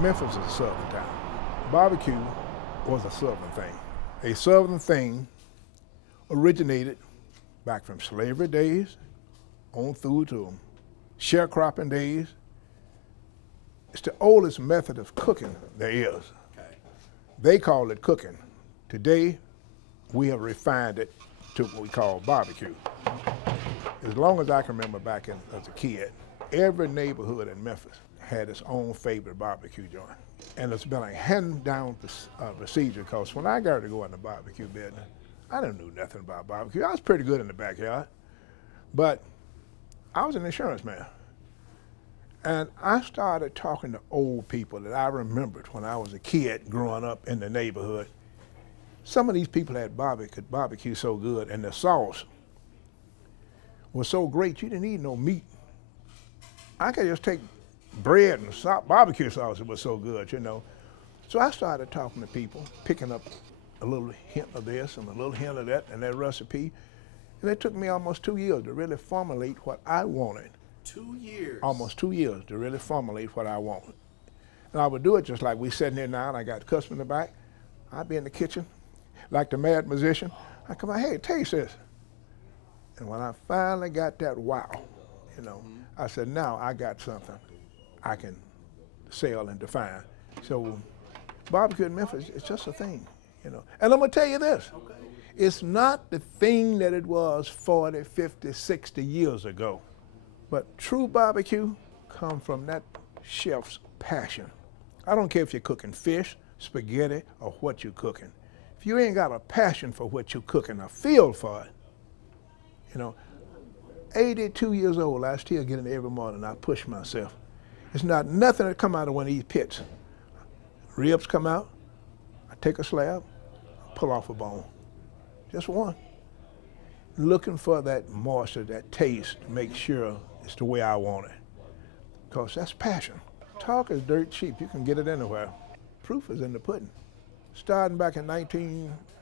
Memphis is a southern town. Barbecue was a southern thing. A southern thing originated back from slavery days on through to sharecropping days. It's the oldest method of cooking there is. Okay. They call it cooking. Today, we have refined it to what we call barbecue. As long as I can remember back as a kid, every neighborhood in Memphis had its own favorite barbecue joint. And it's been a hand-down procedure, because when I got to go in the barbecue business, I didn't know nothing about barbecue. I was pretty good in the backyard, but I was an insurance man. And I started talking to old people that I remembered when I was a kid growing up in the neighborhood. Some of these people had barbecue so good, and the sauce was so great you didn't need no meat. I could just take bread and barbecue sauce, it was so good, you know. So I started talking to people, picking up a little hint of this and a little hint of that and that recipe. And it took me almost 2 years to really formulate what I wanted. 2 years? Almost 2 years to really formulate what I wanted. And I would do it just like we sitting here now, and I got the customer in the back. I'd be in the kitchen, like the mad musician. I come out, hey, taste this. And when I finally got that wow, you know, I said, now I got something I can sell and define. So barbecue in Memphis, it's just a thing, you know. And I'm gonna tell you this, it's not the thing that it was 40, 50, 60 years ago. But true barbecue comes from that chef's passion. I don't care if you're cooking fish, spaghetti, or what you're cooking. If you ain't got a passion for what you're cooking, a feel for it, you know, 82 years old, I still get in there every morning, I push myself. It's not nothing that come out of one of these pits. Ribs come out, I take a slab, pull off a bone, just one. Looking for that moisture, that taste, to make sure it's the way I want it. Because that's passion. Talk is dirt cheap, you can get it anywhere. Proof is in the pudding. Starting back in the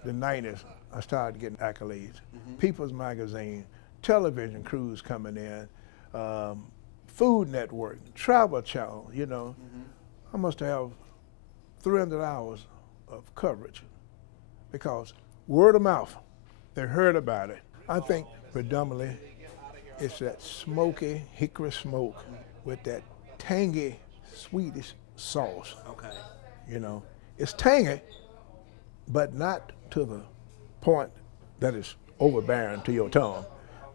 90s, I started getting accolades. People's Magazine, television crews coming in, Food Network, Travel Channel, you know. I must have 300 hours of coverage because word of mouth, they heard about it. I think predominantly it's that smoky hickory smoke with that tangy Swedish sauce. Okay. You know, it's tangy, but not to the point that it's overbearing to your tongue,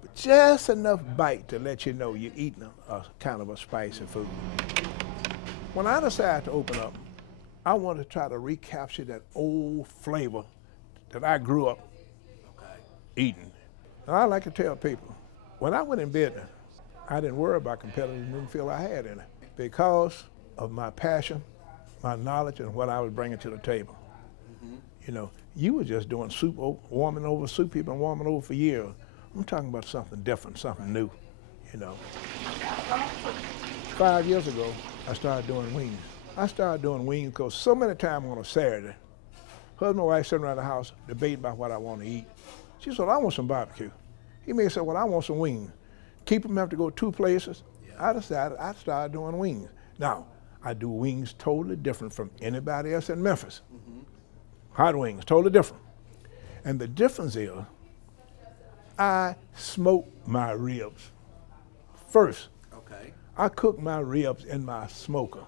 but just enough bite to let you know you're eating a kind of a spicy food. When I decided to open up, I wanted to try to recapture that old flavor that I grew up eating. And I like to tell people, when I went in business, I didn't worry about competitors and didn't feel I had any because of my passion, my knowledge, and what I was bringing to the table. You know, you were just doing soup, warming over soup you've been warming over for years. I'm talking about something different, something new, you know. 5 years ago, I started doing wings. I started doing wings because so many times on a Saturday, husband and wife sitting around the house debating about what I want to eat. She said, I want some barbecue. He may say, well, I want some wings. Keep them have to go 2 places. I decided I started doing wings. Now, I do wings totally different from anybody else in Memphis. Hot wings, totally different. And the difference is, I smoke my ribs first. Okay. I cook my ribs in my smoker,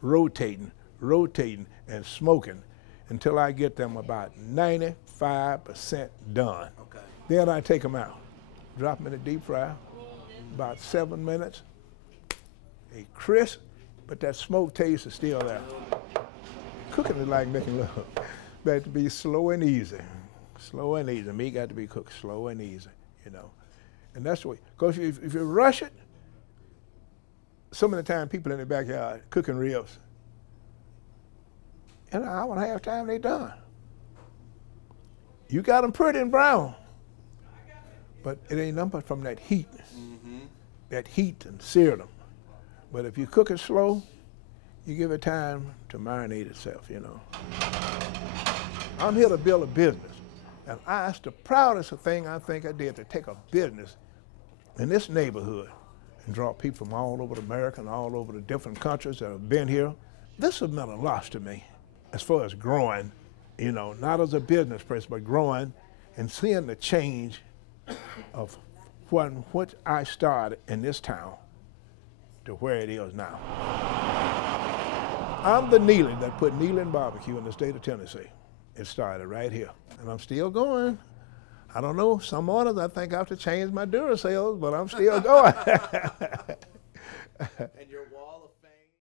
rotating, and smoking until I get them about 95% done. Okay. Then I take them out, drop them in the deep fryer, about 7 minutes. They crisp, but that smoke taste is still there. Cooking is like making love. Got to be slow and easy. Slow and easy. Meat got to be cooked slow and easy, you know. And that's the way, because if you rush it, so many times people in the backyard cooking ribs, in an hour and a half time they done. You got them pretty and brown, but it ain't nothing but from that heat. That heat and sear them. But if you cook it slow, you give it time to marinate itself, you know. I'm here to build a business. And it's the proudest thing I think I did, to take a business in this neighborhood and draw people from all over America and all over the different countries that have been here this has meant a lot to me as far as growing, you know, not as a business person, but growing and seeing the change of when which I started in this town to where it is now. I'm the Neely that put Neely Barbecue in the state of Tennessee. It started right here, and I'm still going. I don't know, some mornings I think I have to change my Duracells, but I'm still going. And you're